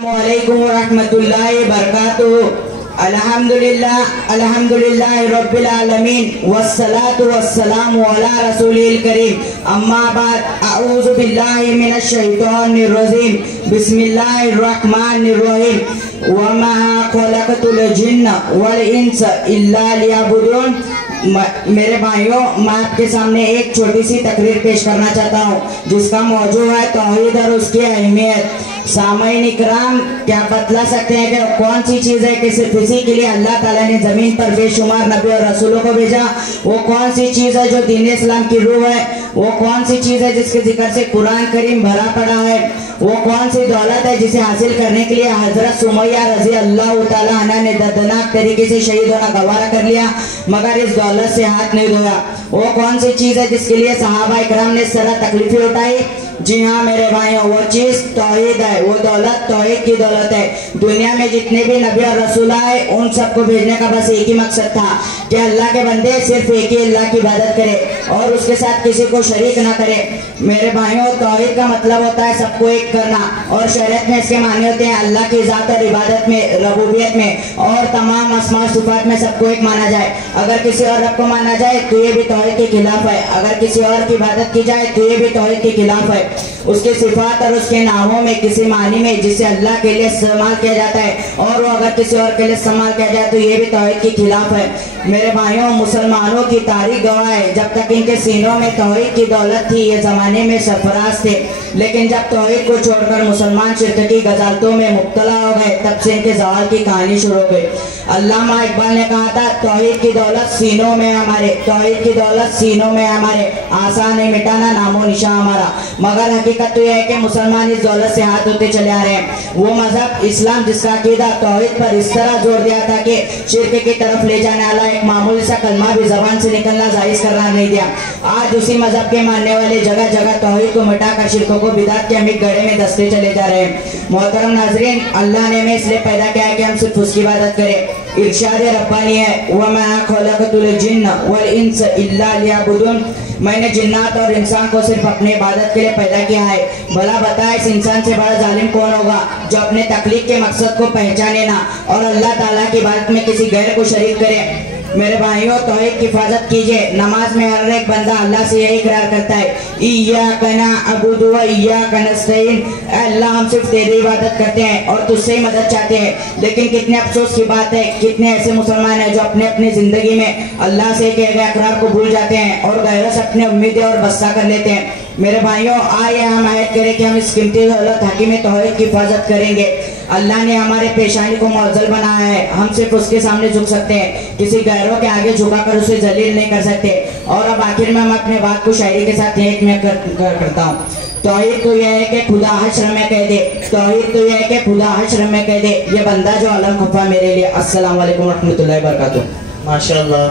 अस्सलामुअलैकुम वरहमतुल्लाहि वबरकातुहू। अल्हम्दुलिल्लाह रब्बिल आलमीन वस्सलातु वस्सलामु अला रसूलिल करीम। अम्मा बाद, अऊज़ु बिल्लाहि मिनश शैतानिर रजीम। बिस्मिल्लाहिर रहमानिर रहीम। वमा खलक़तुल जिन्न वल इंस इल्ला लियअबुदून। मेरे भाइयों, मैं आपके सामने एक छोटी सी तकरीर पेश करना चाहता हूँ जिसका मौजू है तौहीद और उसकी अहमियत। सामईन इकराम, क्या बतला सकते हैं कि कौन सी चीज़ है कि सिर्फ इसी के लिए अल्लाह ताला ने ज़मीन पर बेशुमार नबी और रसूलों को भेजा? वो कौन सी चीज़ है जो दीन इस्लाम की रूह है? वो कौन सी चीज़ है जिसके जिक्र से कुरान करीम भरा पड़ा है? वो कौन सी दौलत है जिसे हासिल करने के लिए हजरत सुमैया रजी अल्लाह तआला अन्हा ने दर्दनाक तरीके से शहीद होना गवारा कर लिया मगर इस दौलत से हाथ नहीं धोया? वो कौन सी चीज़ है जिसके लिए सहाबा इकराम ने सारा तकलीफें उठाई? जी हाँ मेरे भाइयों, वो चीज़ तौहीद है। वो दौलत तौहीद की दौलत है। दुनिया में जितने भी नबी और रसूल आए उन सबको भेजने का बस एक ही मकसद था कि अल्लाह के बंदे सिर्फ एक ही अल्लाह की इबादत करें और उसके साथ किसी को शरीक ना करें। मेरे भाइयों, तौहीद का मतलब होता है सबको एक करना, और शरीयत में इसके माने होते हैं अल्लाह की ज़ात और इबादत में, रबूबियत में और तमाम अस्मा सिफात में सबको एक माना जाए। अगर किसी और रब को माना जाए तो ये भी तौहीद के खिलाफ है। अगर किसी और की इबादत की जाए तो ये भी तौहीद के खिलाफ है। उसके सिफात और उसके नामों में किसी मानी में जिसे अल्लाह के लिए इस्तेमाल किया जाता है और वो अगर किसी और के लिए इस्तेमाल किया जाए तो ये भी तौहीद के खिलाफ है। मेरे भाइयों, मुसलमानों की तारीख गवाह है, जब तक इनके सीनों में तौहीद की दौलत थी ये ज़माने में सरफराज थे, लेकिन जब तौहीद को छोड़कर मुसलमान शिरक की गजालतों में मुब्तला हो गए तब से इनके ज़वाल की कहानी शुरू हो गई। अल्लामा इकबाल ने कहा था, तौहीद की दौलत सीनों में हमारे, तौहीद की दौलत सीनों में हमारे, आसान है मिटाना नामो निशान हमारा। मगर हकीकत तो यह है कि मुसलमान इस दौलत से हाथ धोते चले आ रहे हैं। वो मजहब इस्लाम जिसका अकीदा तौहीद पर इस तरह जोर दिया था कि शिरक की तरफ ले जाने वाला एक मामूली सा कलमा भी जबान से निकलना जायज़ करार नहीं दिया। आज उसी मजहब के मानने वाले जगह जगह तौहीद को मिटाकर शिरकों को बिदात के अमीर गड़े में दसते चले जा रहे हैं। मोहतरम नाज़रीन, अल्लाह ने हमें इसलिए पैदा किया है कि हम सिर्फ उसकी इबादत करें। इरशाद रब्बानी है, वमा खलक़तुल जिन्न वल इंस इल्ला लियअबुदून। मैंने जिन्नात और इंसान को सिर्फ अपनी इबादत के लिए पैदा किया है। भला बताए इस इंसान से बड़ा जालिम कौन होगा जो अपने तख्लीक के मकसद को पहचाने ना और अल्लाह ताला की इबादत में किसी गैर को शरीक करे। मेरे भाइयों, तौहीद की हिफाजत कीजिए। नमाज में हर एक बंदा अल्लाह से यही इकरार करता है, इय्याका नअबुदु व इय्याका नस्तईन। अल्लाह, हम सिर्फ तेरी इबादत करते हैं और तुझसे ही मदद चाहते हैं। लेकिन कितने अफसोस की बात है, कितने ऐसे मुसलमान हैं जो अपने अपनी जिंदगी में अल्लाह से किए गए इकरार को भूल जाते हैं और गैरों से अपनी उम्मीदें और बस्ता कर लेते हैं। मेरे भाइयों, आइए हम अहद करें कि हम इस कीमती दौलत हकीम तौहीद की हिफाजत करेंगे। अल्लाह ने हमारे पेशानी को मुअज्जल बनाया है, हम सिर्फ उसके सामने झुक सकते हैं, किसी गैरों के आगे झुकाकर उसे जलील नहीं कर सकते। और अब आखिर में मैं अपने बात को शायरी के साथ एक में करता हूँ। तौहीद तो यह है कि खुदा हश्र में कह दे, तौहीद तो यह है कि खुदा हश्र में कह दे, ये बंदा जो अलम खफा मेरे लिए। अस्सलाम वालेकुम रहमतुल्लाहि व बरकातुहू। माशाअल्लाह,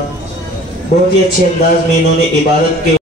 बहुत ही अच्छे अंदाज में इन्होंने इबादत के